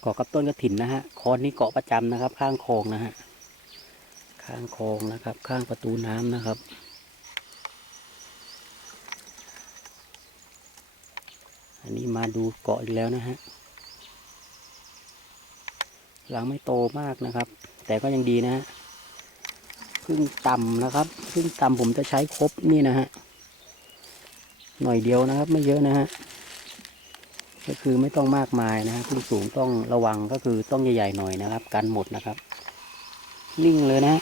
เกาะกับต้นกระถินนะฮะคอนนี้เกาะประจำนะครับ ข้างคลองนะฮะข้างคลองนะครับ ข้างประตูน้ำนะครับ อันนี้มาดูเกาะอีกแล้วนะฮะหลังไม่โตมากนะครับ แต่ก็ยังดีนะฮะพึ่งต่ำนะครับพึ่งต่ำผมจะใช้ครบนี่นะฮะหน่อยเดียวนะครับ ไม่เยอะนะฮะ ก็คือไม่ต้องมากมายนะฮะพึ่งสูงต้องระวังก็คือต้องใหญ่ๆหน่อยนะครับ กันหมดนะครับ นิ่งเลยนะฮะ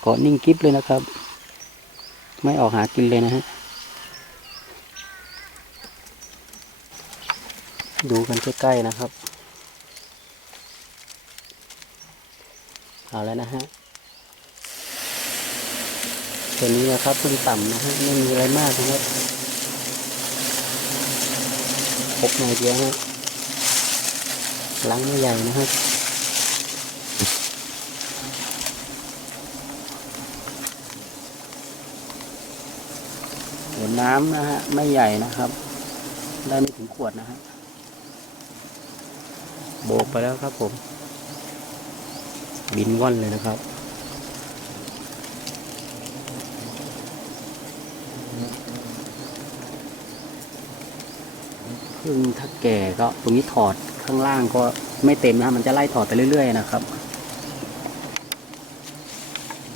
เกาะนิ่งกิฟเลยนะครับ ไม่ออกหากินเลยนะฮะดูกันใกล้ๆนะครับ เอาแล้วนะฮะตัวนี้นะครับเพิ่งต่ำนะฮะไม่มีอะไรมากนะครับ พบหน่อยเดียวฮะล้างไม่ใหญ่นะครับห็นน้ำนะฮะไม่ใหญ่นะครับ ได้ไม่ถึงขวดนะฮะโบกไปแล้วครับผม บินว่อนเลยนะครับ พึ่งถ้าแก่ก็ตรงนี้ถอดข้างล่างก็ไม่เต็มนะมันจะไล่ถอดไปเรื่อย ๆ นะครับ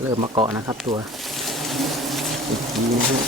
เริ่มมาเกาะนะครับตัวอีกทีนะฮะ